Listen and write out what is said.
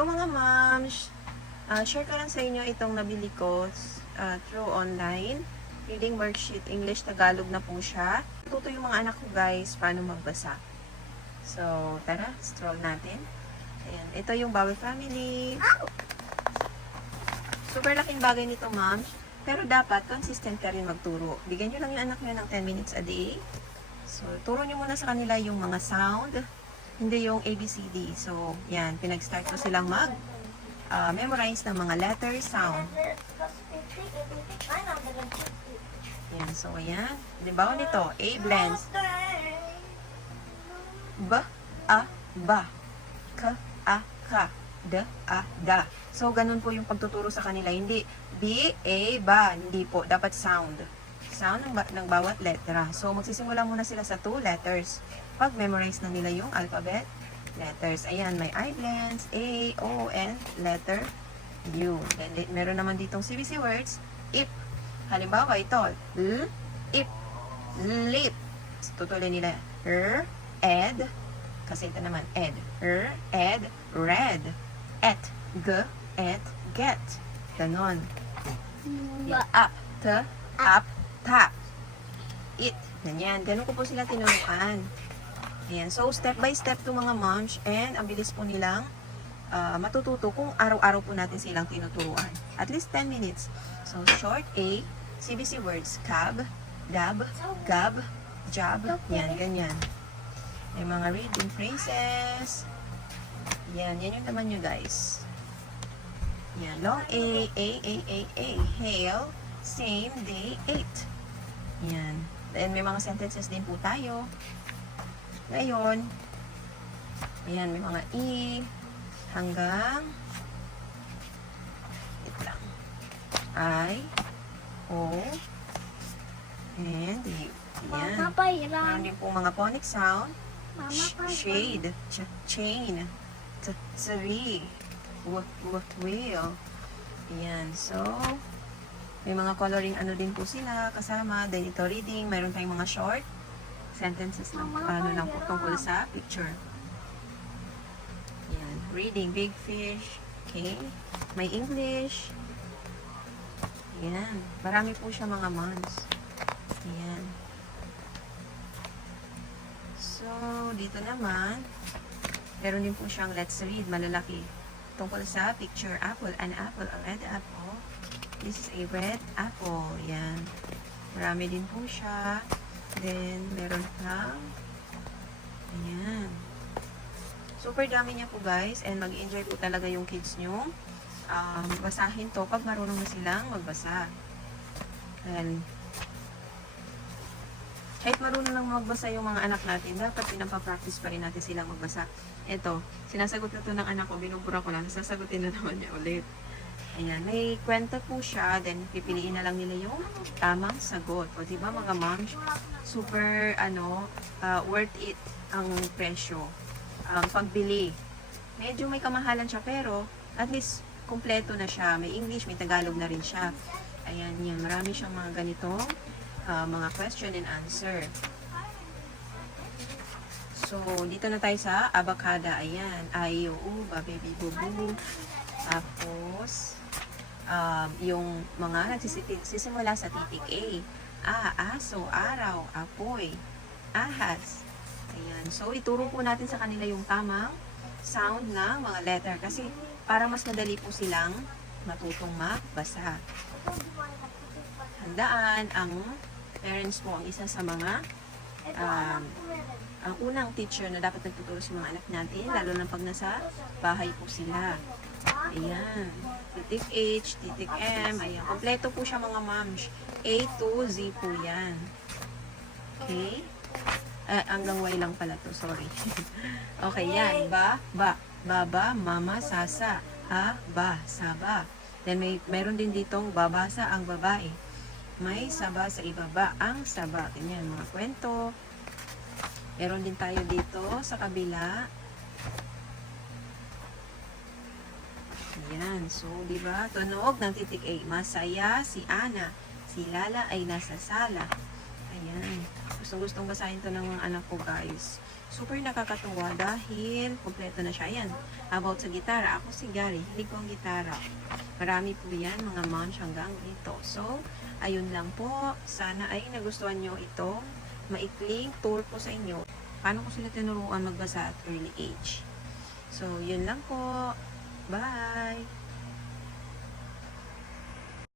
So mga moms, share ko lang sa inyo itong nabili ko through online. Reading worksheet, English, Tagalog na po siya. Tuto yung mga anak ko guys, paano magbasa. So, tara, scroll natin. Ayan, ito yung Bawal Family. Super laking bagay nito moms. Pero dapat, consistent ka rin magturo. Bigyan nyo lang yung anak nyo ng 10 minutes a day. So, turo nyo muna sa kanila yung mga sound, hindi yung ABCD. So, yan, pinag-start ko silang memorize ng mga letter sound. Yan, so ayan. Diba nito? A blends. B, A, ba. K, A, ka. D, A, da. So, ganun po yung pagtuturo sa kanila. Hindi B, A, ba. Hindi po. Dapat sound. Sound ng bawat letra. So, magsisimula muna sila sa 2 letters. Pag memorize na nila yung alphabet, letters. Ayan, may I blends, A, O, and letter U. Then, meron naman ditong CBC words, if. Halimbawa, ito, L, if, lip. Tutulin nila, ed, kasi ito naman, ed, ed, red, et, get. Ganon. Yan, up, up, tap, it. Ganyan. Ganon ko po sila tinuruan. Ayan. So, step by step to mga moms, and ang bilis po nilang matututo kung araw-araw po natin silang tinuturuan. At least 10 minutes. So, short A, CBC words, cab, dab, gab, job, yan, ganyan. May mga reading phrases. Yan, yan yung naman nyo guys. Yan, long A, hail, same day, 8. Yan. Then, may mga sentences din po tayo. Ngayon, ayan, may mga E, hanggang, wait lang, I, O, and U. Ayan. Mama, pairan. Meron din po mga phonic sound. Mama, pairan. Shade, chain, tree, wheel. Ayan, so, may mga coloring ano din po sila kasama. Then ito reading, mayroon tayong mga short sentences lang, ano lang po tungkol sa picture. Ayan, reading, big fish, okay. May English. Ayan, marami po siya mga months. Ayan. So, dito naman, meron din po siyang let's read, malalaki. Tungkol sa picture, apple, an apple, a red apple. This is a red apple. Ayan. Marami din po siya. Then, meron pang, ayan. Super dami niya po guys. And mag-enjoy po talaga yung kids nyo. Basahin to pag marunong na silang magbasa. And, kahit marunong lang magbasa yung mga anak natin, dapat pinapapractice pa rin natin silang magbasa. Ito, sinasagot na to ng anak ko, binubura ko lang, sasagutin na naman niya ulit. Ayan, may kwento po siya, then pipiliin na lang nila yung tamang sagot. O diba mga moms, super, worth it ang presyo. Ang pagbili. Medyo may kamahalan siya, pero at least kompleto na siya. May English, may Tagalog na rin siya. Ayan, yan. Marami siyang mga ganitong mga question and answer. So, dito na tayo sa abacada. Ayan. Ay, uba, baby, bubu. Tapos, yung mga nagsisimula sa titik A. Aso, araw, apoy, ahas. Ayan. So, ituro po natin sa kanila yung tamang sound ng mga letter. Kasi, para mas madali po silang matutong magbasa. Handaan, ang parents po ang isa sa mga ang unang teacher na dapat nagtuturo sa mga anak natin, lalo na pag nasa bahay po sila. Ayan. Titik H, titik M. Ayan. Kompleto po siya mga moms. A to Z po yan. Okay? Hanggang Y lang pala to. Sorry. Okay, yan. Baba, mama, sasa. Ba, saba. Then mayroon din ditong babasa ang babae. May saba sa ibaba ang saba. Ganyan, mga kwento. Meron din tayo dito sa kabila. Ayan. So, di ba? Tunog ng titik A. Masaya si Ana. Si Lala ay nasa sala. Ayan. Gustong basahin to ng mga anak ko, guys. Super nakakatuwa dahil kompleto na siya. Ayan, about sa gitara. Ako si Gary, hindi ko ang gitara. Marami po yan, mga munch hanggang ito. So, ayun lang po. Sana ay nagustuhan nyo itong maikling tour ko sa inyo. Paano ko sila tinuruan magbasa at early age. So, yun lang po. Bye!